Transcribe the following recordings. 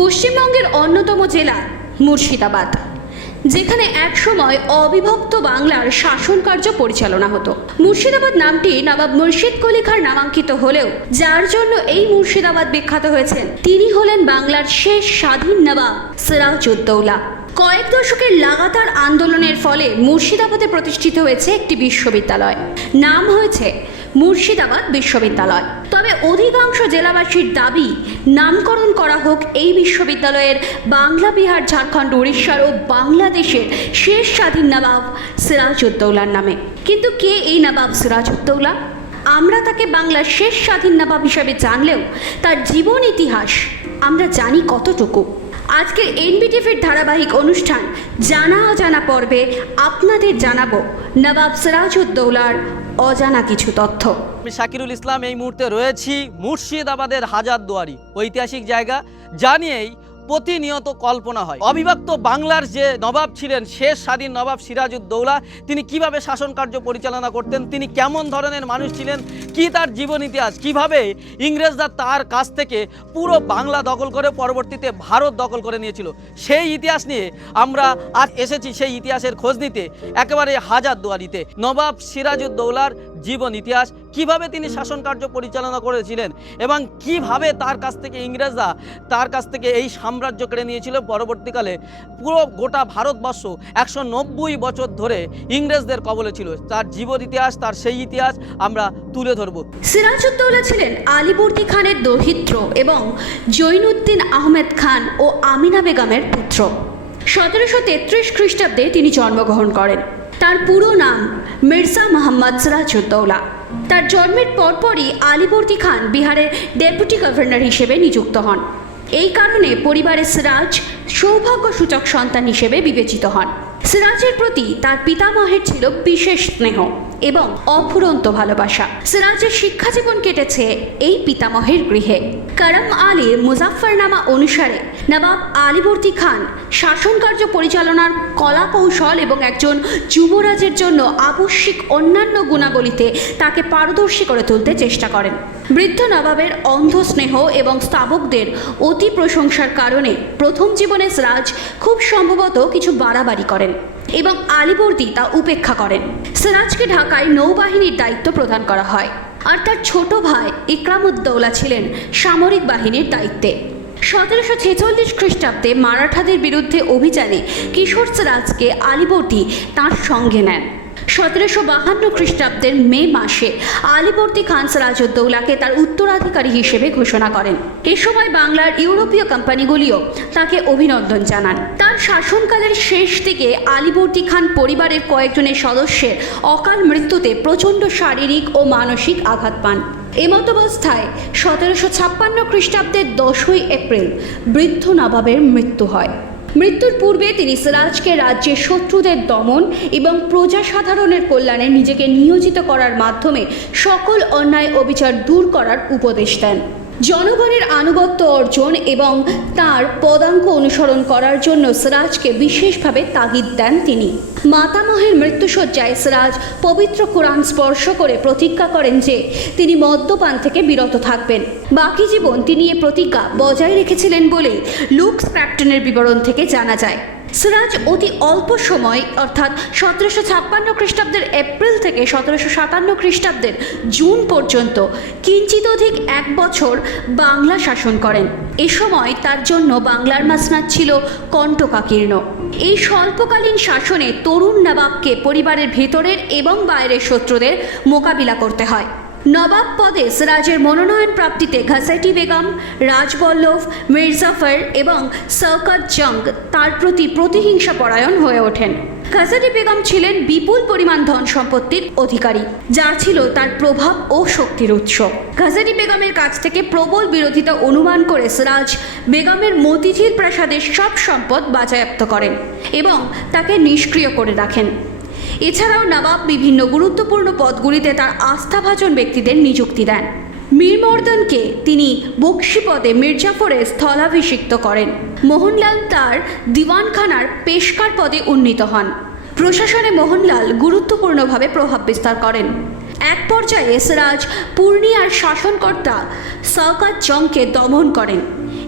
পশ্চিমবঙ্গের অন্যতম জেলা মুর্শিদাবাদ, যেখানে একসময় অবিভক্ত বাংলার শাসন কার্য পরিচালনা হতো। মুর্শিদাবাদ নামটি নবাব মুর্শিদ কলি খাঁর নামাঙ্কিত হলেও যার জন্য এই মুর্শিদাবাদ বিখ্যাত হয়েছেন, তিনি হলেন বাংলার শেষ স্বাধীন নবাব সিরাজউদ্দৌলা। কয়েক দশকের লাগাতার আন্দোলনের ফলে মুর্শিদাবাদে প্রতিষ্ঠিত হয়েছে একটি বিশ্ববিদ্যালয়। নাম হয়েছে মুর্শিদাবাদ বিশ্ববিদ্যালয়। অধিকাংশ জেলাবাসীর দাবি, নামকরণ করা হোক এই বিশ্ববিদ্যালয়ের বাংলা, বিহার, ঝাড়খণ্ড, উড়িষ্যার ও বাংলাদেশের শেষ স্বাধীন নবাব সিরাজউদ্দৌলার নামে। কিন্তু কে এই নবাব সিরাজউদ্দৌলা? আমরা তাকে বাংলার শেষ স্বাধীন নবাব হিসাবে জানলেও তার জীবন ইতিহাস আমরা জানি কতটুকু। আজকের এনবিটিভির ধারাবাহিক অনুষ্ঠান জানা অজানা পর্বে আপনাদের জানাব নবাব সিরাজউদ্দৌলার অজানা কিছু তথ্য। আমি শাকিরুল ইসলাম এই মুহূর্তে রয়েছি মুর্শিদাবাদের হাজারদুয়ারি, ঐতিহাসিক জায়গা। যা নিয়েই প্রতিনিয়ত কল্পনা হয়। অবিভক্ত বাংলার যে নবাব ছিলেন, শেষ স্বাধীন নবাব সিরাজউদ্দৌলা, তিনি কীভাবে শাসন কার্য পরিচালনা করতেন, তিনি কেমন ধরনের মানুষ ছিলেন, কি তার জীবন ইতিহাস, কীভাবে ইংরেজরা তার কাছ থেকে পুরো বাংলা দখল করে পরবর্তীতে ভারত দখল করে নিয়েছিল, সেই ইতিহাস নিয়ে আমরা আজ এসেছি সেই ইতিহাসের খোঁজ নিতে, একেবারে হাজার হাজারদুয়ারিতে। নবাব সিরাজউদ্দৌলার জীবন ইতিহাস কীভাবে তিনি শাসন কার্য পরিচালনা করেছিলেন এবং কীভাবে তার কাছ থেকে ইংরেজরা তার কাছ থেকে এই সাম্রাজ্য কেড়ে নিয়েছিল পরবর্তীকালে পুরো গোটা ভারতবর্ষ একশো নব্বই বছর ধরে ইংরেজদের কবলে ছিল। তার জীবন ইতিহাস তার সেই ইতিহাস আমরা তুলে ধরবো। সিরাজউদ্দৌলা ছিলেন আলিবর্দী খানের দৌহিত্র এবং জৈনুদ্দিন আহমেদ খান ও আমিনা বেগমের পুত্র। সতেরোশো তেত্রিশ খ্রিস্টাব্দে তিনি জন্মগ্রহণ করেন। তার পুরো নাম মির্জা মোহাম্মদ সিরাজউদ্দৌলা। তার জন্মের পরপরই আলিবর্দী খান বিহারের ডেপুটি গভর্নর হিসেবে নিযুক্ত হন। এই কারণে পরিবারের সিরাজ সৌভাগ্যসূচক সন্তান হিসেবে বিবেচিত হন। সিরাজের প্রতি তার পিতামহের ছিল বিশেষ স্নেহ এবং অফুরন্ত ভালোবাসা। সিরাজের শিক্ষা জীবন কেটেছে এই পিতামহের গৃহে। করম আলীর মুজাফফরনামা অনুসারে নবাব আলীবর্দী খান, শাসন কার্য পরিচালনার কলা কৌশল এবং একজন যুবরাজের জন্য আবশ্যিক অন্যান্য গুণাবলীতে তাকে পারদর্শী করে তুলতে চেষ্টা করেন। বৃদ্ধ নবাবের অন্ধ স্নেহ এবং স্তাবকদের অতি প্রশংসার কারণে প্রথম জীবনে সিরাজ খুব সম্ভবত কিছু বাড়াবাড়ি করেন এবং আলিবর্দি তা উপেক্ষা করেন। সিরাজকে ঢাকায় নৌবাহিনীর দায়িত্ব প্রদান করা হয়। আর তার ছোট ভাই ইকরামুদ্দৌলা ছিলেন সামরিক বাহিনীর দায়িত্বে। সতেরোশো ছেচল্লিশ খ্রিস্টাব্দে মারাঠাদের বিরুদ্ধে অভিযানে কিশোর রাজকে আলীবর্দী তাঁর সঙ্গে নেন। সতেরোশো বাহান্ন খ্রিস্টাব্দের মে মাসে আলিবর্দী খান সিরাজউদ্দৌলাকে তার উত্তরাধিকারী হিসেবে ঘোষণা করেন। এ সময় বাংলার ইউরোপীয় কোম্পানিগুলিও তাকে অভিনন্দন জানান। তার শাসনকালের শেষ দিকে আলিবর্দী খান পরিবারের কয়েকজনের সদস্যের অকাল মৃত্যুতে প্রচণ্ড শারীরিক ও মানসিক আঘাত পান। এমতাবস্থায় সতেরোশো ছাপ্পান্ন খ্রিস্টাব্দের দশই এপ্রিল বৃদ্ধ নবাবের মৃত্যু হয়। মৃত্যুর পূর্বে তিনি সিরাজকে রাজ্যের শত্রুদের দমন এবং প্রজাসাধারণের কল্যাণে নিজেকে নিয়োজিত করার মাধ্যমে সকল অন্যায় অবিচার দূর করার উপদেশ দেন। জনগণের আনুগত্য অর্জন এবং তার পদাঙ্ক অনুসরণ করার জন্য সিরাজকে বিশেষভাবে তাগিদ দেন তিনি। মাতামহের মৃত্যুসজ্জায় সিরাজ পবিত্র কোরআন স্পর্শ করে প্রতিজ্ঞা করেন যে তিনি মদ্যপান থেকে বিরত থাকবেন। বাকি জীবন তিনি এ প্রতিজ্ঞা বজায় রেখেছিলেন বলে লুক স্ক্র্যাপ্টনের বিবরণ থেকে জানা যায়। সিরাজ, অতি অল্প সময়, অর্থাৎ সতেরোশো ছাপ্পান্ন খ্রিস্টাব্দের এপ্রিল থেকে সতেরোশো সাতান্ন খ্রিস্টাব্দের জুন পর্যন্ত কিঞ্চিত অধিক এক বছর বাংলা শাসন করেন। এ সময় তার জন্য বাংলার মাসনাদ ছিল কণ্ঠকাকীর্ণ এই স্বল্পকালীন শাসনে তরুণ নবাবকে পরিবারের ভেতরের এবং বাইরের শত্রুদের মোকাবিলা করতে হয়। নবাব পদে সিরাজের মনোনয়ন প্রাপ্তিতে ঘাসাইটি বেগম, রাজবল্লভ, মির্জাফর এবং সৌকত জং তার প্রতি প্রতিহিংসা পরায়ণ হয়ে ওঠেন। ঘাসেটি বেগম ছিলেন বিপুল পরিমাণ ধন সম্পত্তির অধিকারী, যা ছিল তার প্রভাব ও শক্তির উৎস। ঘাসেটি বেগমের কাছ থেকে প্রবল বিরোধিতা অনুমান করে সিরাজ বেগমের মতিঝিল প্রাসাদের সব সম্পদ বাজেয়াপ্ত করেন এবং তাকে নিষ্ক্রিয় করে রাখেন। এছাড়াও নবাব বিভিন্ন গুরুত্বপূর্ণ পদগুলিতে তার আস্থাভাজন ব্যক্তিদের নিযুক্তি দেন। মীরমর্দনকে তিনি বক্সি পদে মির্জাফরে স্থলাভিষিক্ত করেন। মোহনলাল তার দিওয়ানখানার পেশকার পদে উন্নীত হন। প্রশাসনে মোহনলাল গুরুত্বপূর্ণভাবে প্রভাব বিস্তার করেন। এক পর্যায়ে সিরাজ পূর্ণিয়ার শাসনকর্তা সৌকাত জংকে দমন করেন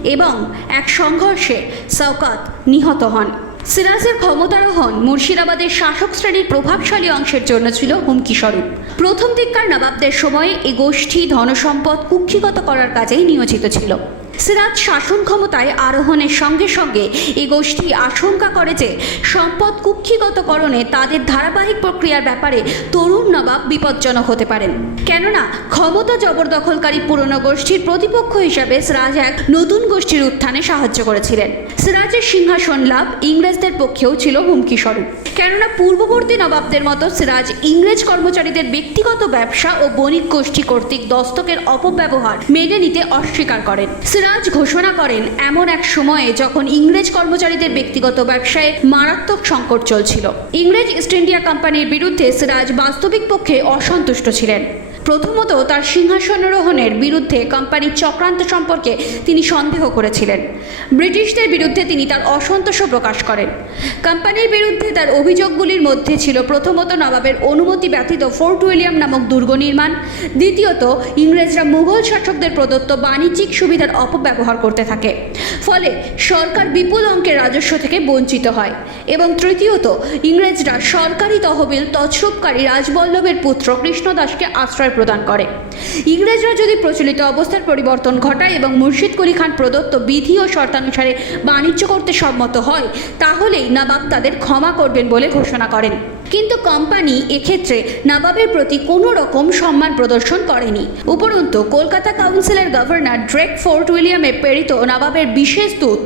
এবং এক সংঘর্ষে সৌকাত নিহত হন। সিরাজের ক্ষমতারোহণ মুর্শিদাবাদের শাসক শ্রেণির প্রভাবশালী অংশের জন্য ছিল হুমকি স্বরূপ। প্রথম দিককার নবাবদের সময়ে এই গোষ্ঠী ধনসম্পদ কুক্ষিগত করার কাজেই নিয়োজিত ছিল। সিরাজ শাসন ক্ষমতায় আরোহণের সঙ্গে সঙ্গে এই গোষ্ঠী আশঙ্কা করে যে সম্পদ কুক্ষিগতকরণে তাদের ধারাবাহিক প্রক্রিয়ার ব্যাপারে তরুণ নবাব বিপজ্জনক হতে পারেন। কেননা, ক্ষমতা জবরদখলকারী পুরনো গোষ্ঠীর প্রতিপক্ষ হিসাবে সিরাজ এক নতুন গোষ্ঠীর উত্থানে সাহায্য করেছিলেন। সিরাজের সিংহাসন লাভ ইংরেজদের পক্ষেও ছিল হুমকি স্বরূপ কেননা, পূর্ববর্তী নবাবদের মতো সিরাজ ইংরেজ কর্মচারীদের ব্যক্তিগত ব্যবসা ও বণিক গোষ্ঠী কর্তৃক দস্তকের অপব্যবহার মেনে নিতে অস্বীকার করেন। সিরাজ ঘোষণা করেন, এমন এক সময়ে যখন ইংরেজ কর্মচারীদের ব্যক্তিগত ব্যবসায় মারাত্মক সংকট চলছিল। ইংরেজ ইস্ট ইন্ডিয়া কোম্পানির বিরুদ্ধে সিরাজ বাস্তবিক পক্ষে অসন্তুষ্ট ছিলেন। প্রথমত তার সিংহাসনারোহণের বিরুদ্ধে কোম্পানির চক্রান্ত সম্পর্কে তিনি সন্দেহ করেছিলেন। ব্রিটিশদের বিরুদ্ধে তিনি তার অসন্তোষও প্রকাশ করেন। কোম্পানির বিরুদ্ধে তার অভিযোগগুলির মধ্যে ছিল প্রথমত নবাবের অনুমতি ব্যতীত ফোর্ট উইলিয়াম নামক দুর্গ নির্মাণ, দ্বিতীয়ত ইংরেজরা মুঘল শাসকদের প্রদত্ত বাণিজ্যিক সুবিধার অপব্যবহার করতে থাকে, ফলে সরকার বিপুল অঙ্কের রাজস্ব থেকে বঞ্চিত হয়, এবং তৃতীয়ত ইংরেজরা সরকারি তহবিল তছরূপকারী রাজবল্লভের পুত্র কৃষ্ণদাসকে আশ্রয় প্রদান করে। ইংরেজরা যদি প্রচলিত অবস্থার পরিবর্তন ঘটায় এবং মুর্শিদ কুলি খান প্রদত্ত বিধি ও শর্তানুসারে বাণিজ্য করতে সম্মত হয়, তাহলেই নবাব তাদের ক্ষমা করবেন বলে ঘোষণা করেন। কিন্তু কোম্পানি এক্ষেত্রে নবাবের প্রতি কোনো রকম সম্মান প্রদর্শন করেনি। উপরন্তু, কলকাতা কাউন্সিলের গভর্নর ড্রেক ফোর্ট উইলিয়ামে প্রেরিত নবাবের বিশেষ দূত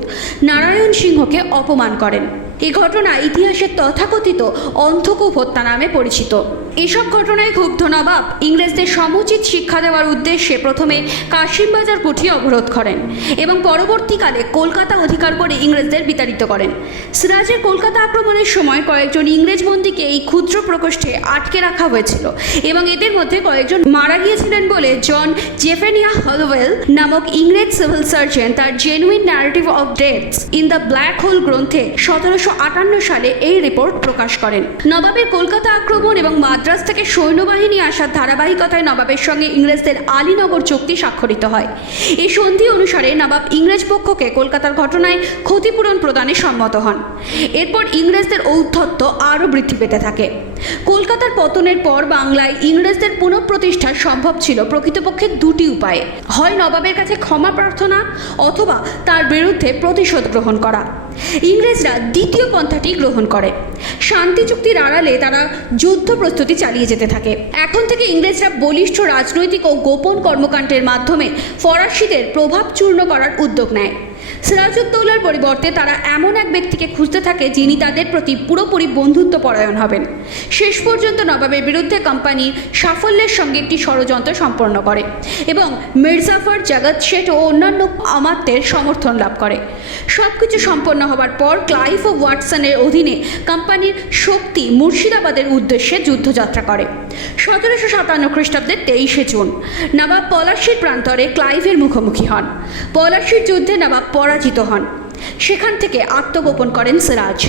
নারায়ণ সিংহকে অপমান করেন। এ ঘটনা ইতিহাসের তথাকথিত অন্ধকূপ হত্যা নামে পরিচিত। এসব ঘটনায় ক্ষুব্ধ নবাব ইংরেজদের সমুচিত শিক্ষা দেওয়ার উদ্দেশ্যে প্রথমে কাশিমবাজার কুঠি অবরোধ করেন এবং পরবর্তীকালে কলকাতা অধিকার করে ইংরেজদের বিতাড়িত করেন। সিরাজের কলকাতা আক্রমণের সময় কয়েকজন ইংরেজ বন্দীকে এই ক্ষুদ্র প্রকোষ্ঠে আটকে রাখা হয়েছিল এবং এদের মধ্যে কয়েকজন মারা গিয়েছিলেন বলে জন জেফেনিয়া হলওয়েল নামক ইংরেজ সিভিল সার্জন তার genuine narrative of deaths in the black hole গ্রন্থে সতেরোশো আটান্ন সালে এই রিপোর্ট প্রকাশ করেন। নবাবের কলকাতা আক্রমণ এবং মাদ্রাজ থেকে সৈন্যবাহিনী আসার ধারাবাহিকতায় নবাবের সঙ্গে ইংরেজদের আলীনগর চুক্তি স্বাক্ষরিত হয়। এই সন্ধি অনুসারে নবাব ইংরেজ পক্ষকে কলকাতার ঘটনায় ক্ষতিপূরণ প্রদানে সম্মত হন। এরপর ইংরেজদের ঔদ্ধত্য আরও বৃদ্ধি পেতে থাকে। কলকাতার পতনের পর বাংলায় ইংরেজদের পুনঃপ্রতিষ্ঠা সম্ভব ছিল প্রকৃতপক্ষে দুটি উপায়ে। হয় নবাবের কাছে ক্ষমা প্রার্থনা অথবা তার বিরুদ্ধে প্রতিশোধ গ্রহণ করা। ইংরেজরা দ্বিতীয় পন্থাটি গ্রহণ করে। শান্তি চুক্তির আড়ালে তারা যুদ্ধ প্রস্তুতি চালিয়ে যেতে থাকে। এখন থেকে ইংরেজরা বলিষ্ঠ রাজনৈতিক ও গোপন কর্মকাণ্ডের মাধ্যমে ফরাসিদের প্রভাব চূর্ণ করার উদ্যোগ নেয়। সিরাজউদ্দৌলার পরিবর্তে তারা এমন এক ব্যক্তিকে খুঁজতে থাকে যিনি তাদের প্রতি পুরোপুরি বন্ধুত্ব পরায়ণ হবেন। শেষ পর্যন্ত নবাবের বিরুদ্ধে কোম্পানির সাফল্যের সঙ্গে একটি ষড়যন্ত্র সম্পন্ন করে এবং মির্জাফর জগৎ শেঠ ও অন্যান্য আমাত্যের সমর্থন লাভ করে। সব কিছু সম্পন্ন হবার পর ক্লাইভ ও ওয়াটসনের অধীনে কোম্পানির শক্তি মুর্শিদাবাদের উদ্দেশ্যে যুদ্ধযাত্রা করে। সতেরোশো সাতান্ন খ্রিস্টাব্দের তেইশে জুন। নবাব পলাশির প্রান্তরে ক্লাইভের মুখোমুখি হন। পলাশির যুদ্ধে নবাব পরাজিত হন। সেখান থেকে আত্মগোপন করেন সিরাজ।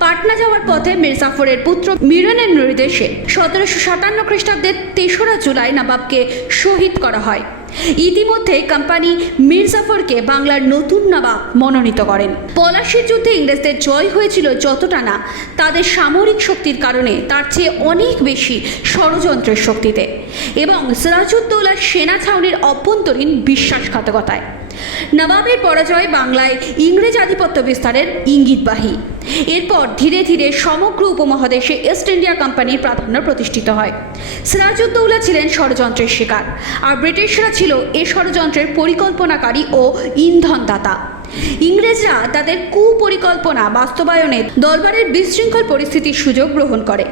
পাটনা যাওয়ার পথে মির্জাফরের পুত্র মিরনের নির্দেশে সতেরোশো সাতান্ন খ্রিস্টাব্দের তেসরা জুলাই নবাবকে শহীদ করা হয়। ইতিমধ্যে কোম্পানি মির্জাফরকে বাংলার নতুন নবাব মনোনীত করেন। পলাশির যুদ্ধে ইংরেজদের জয় হয়েছিল যতটা না, তাদের সামরিক শক্তির কারণে তার চেয়ে অনেক বেশি ষড়যন্ত্রের শক্তিতে। এবং সিরাজউদ্দৌলার সেনা ছাউনির অভ্যন্তরীণ বিশ্বাসঘাতকতায়। নবাবের পরাজয় বাংলায় ইংরেজ আধিপত্য বিস্তারের ইঙ্গিতবাহী। এরপর ধীরে ধীরে সমগ্র উপমহাদেশে ইস্ট ইন্ডিয়া কোম্পানির প্রাধান্য প্রতিষ্ঠিত হয়। সিরাজউদ্দৌলা ছিলেন ষড়যন্ত্রের শিকার, আর ব্রিটিশরা ছিল এ ষড়যন্ত্রের পরিকল্পনাকারী ও ইন্ধনদাতা। ইংরেজরা তাদের কুপরিকল্পনা বাস্তবায়নে দরবারের বিশৃঙ্খল পরিস্থিতির সুযোগ গ্রহণ করে।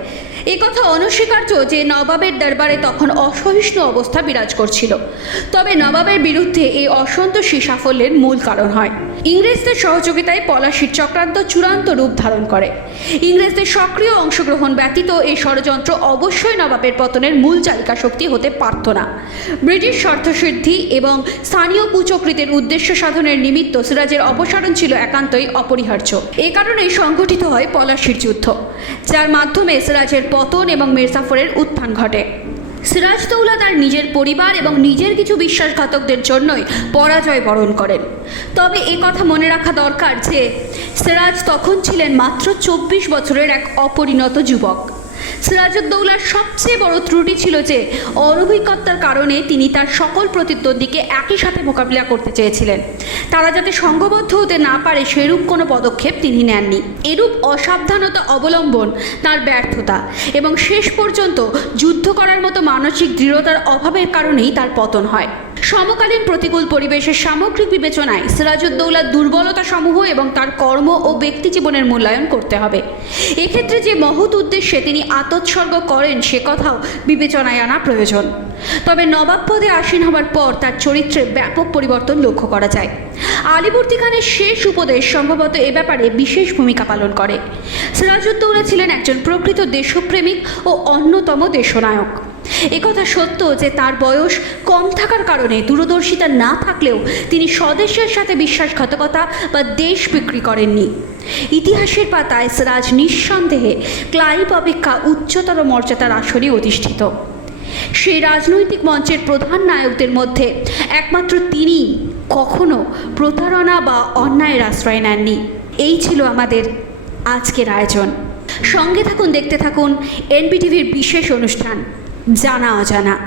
একথা অনস্বীকার্য যে নবাবের দরবারে তখন অসহিষ্ণু অবস্থা বিরাজ করছিল। তবে নবাবের বিরুদ্ধে এই অসন্তোষী সাফল্যের মূল কারণ হয়। ইংরেজদের সহযোগিতায় পলাশির চক্রান্ত চূড়ান্ত রূপ ধারণ করে। ইংরেজদের সক্রিয় অংশগ্রহণ ব্যতীত এই ষড়যন্ত্র অবশ্যই নবাবের পতনের মূল চালিকা শক্তি হতে পারত না। ব্রিটিশ স্বার্থসিদ্ধি এবং স্থানীয় কুচক্রীদের উদ্দেশ্য সাধনের নিমিত্ত সিরাজের অপসারণ ছিল একান্তই অপরিহার্য। এ কারণেই সংঘটিত হয় পলাশির যুদ্ধ, যার মাধ্যমে সিরাজের পতন এবং মির্জাফরের উত্থান ঘটে। সিরাজ সিরাজদৌলা তার নিজের পরিবার এবং নিজের কিছু বিশ্বাসঘাতকদের জন্যই পরাজয় বরণ করেন। তবে এ কথা মনে রাখা দরকার যে, সিরাজ তখন ছিলেন মাত্র চব্বিশ বছরের এক অপরিণত যুবক। সিরাজউদ্দৌলার সবচেয়ে বড় ত্রুটি ছিল যে, অনভিজ্ঞতার কারণে তিনি তার সকল প্রতিদ্বন্দ্বীকে একই সাথে মোকাবিলা করতে চেয়েছিলেন। তারা যাতে সংঘবদ্ধ হতে না পারে সেরূপ কোনো পদক্ষেপ তিনি নেননি। এরূপ অসাবধানতা অবলম্বন তার ব্যর্থতা এবং শেষ পর্যন্ত যুদ্ধ করার মতো মানসিক দৃঢ়তার অভাবের কারণেই তার পতন হয়। সমকালীন প্রতিকূল পরিবেশের সামগ্রিক বিবেচনায় সিরাজউদ্দৌলার দুর্বলতা সমূহ এবং তার কর্ম ও ব্যক্তি জীবনের মূল্যায়ন করতে হবে। এক্ষেত্রে যে মহৎ উদ্দেশ্যে তিনি আত্মোৎসর্গ করেন, সে কথাও বিবেচনায় আনা প্রয়োজন। তবে নবাব পদে আসীন হওয়ার পর তার চরিত্রে ব্যাপক পরিবর্তন লক্ষ্য করা যায়। আলিবর্দী খানের শেষ উপদেশ সম্ভবত এ ব্যাপারে বিশেষ ভূমিকা পালন করে। সিরাজউদ্দৌলা ছিলেন একজন প্রকৃত দেশপ্রেমিক ও অন্যতম দেশনায়ক। একথা সত্য যে তার বয়স কম থাকার কারণে দূরদর্শিতা না থাকলেও তিনি স্বদেশের সাথে বিশ্বাসঘাতকতা বা দেশ বিক্রি করেননি। ইতিহাসের পাতায় সিরাজ নিঃসন্দেহে ক্লাইভ অপেক্ষা উচ্চতর মর্যাদার আসনে অধিষ্ঠিত। সেই রাজনৈতিক মঞ্চের প্রধান নায়কদের মধ্যে একমাত্র তিনি কখনো প্রতারণা বা অন্যায়ের আশ্রয় নেননি। এই ছিল আমাদের আজকের আয়োজন। সঙ্গে থাকুন, দেখতে থাকুন এনবিটিভির বিশেষ অনুষ্ঠান। জানা অজানা।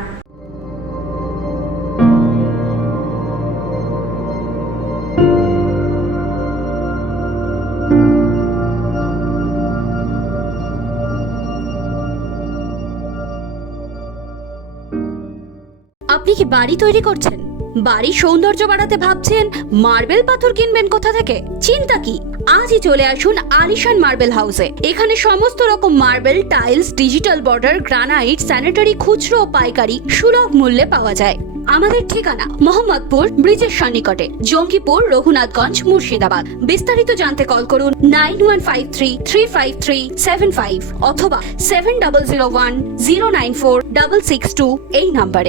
আপনি কি বাড়ি তৈরি করছেন? বাড়ির সৌন্দর্য বাড়াতে ভাবছেন? মার্বেল পাথর কিনবেন কোথা থেকে? চিন্তা কি? আজই চলে আসুন আলিশান মার্বেল হাউসে। এখানে সমস্ত রকম marble, tiles, digital border, granite, sanitary, খুচরো ও পাইকারি সুলভ মূল্যে পাওয়া যায়। আমাদের ঠিকানা মোহাম্মদপুর ব্রিজের সন্নিকটে, জঙ্গিপুর রঘুনাথগঞ্জ মুর্শিদাবাদ। বিস্তারিত জানতে কল করুন nine one five three three five three seven five অথবা seven double zero one zero nine four double six two এই নাম্বারে।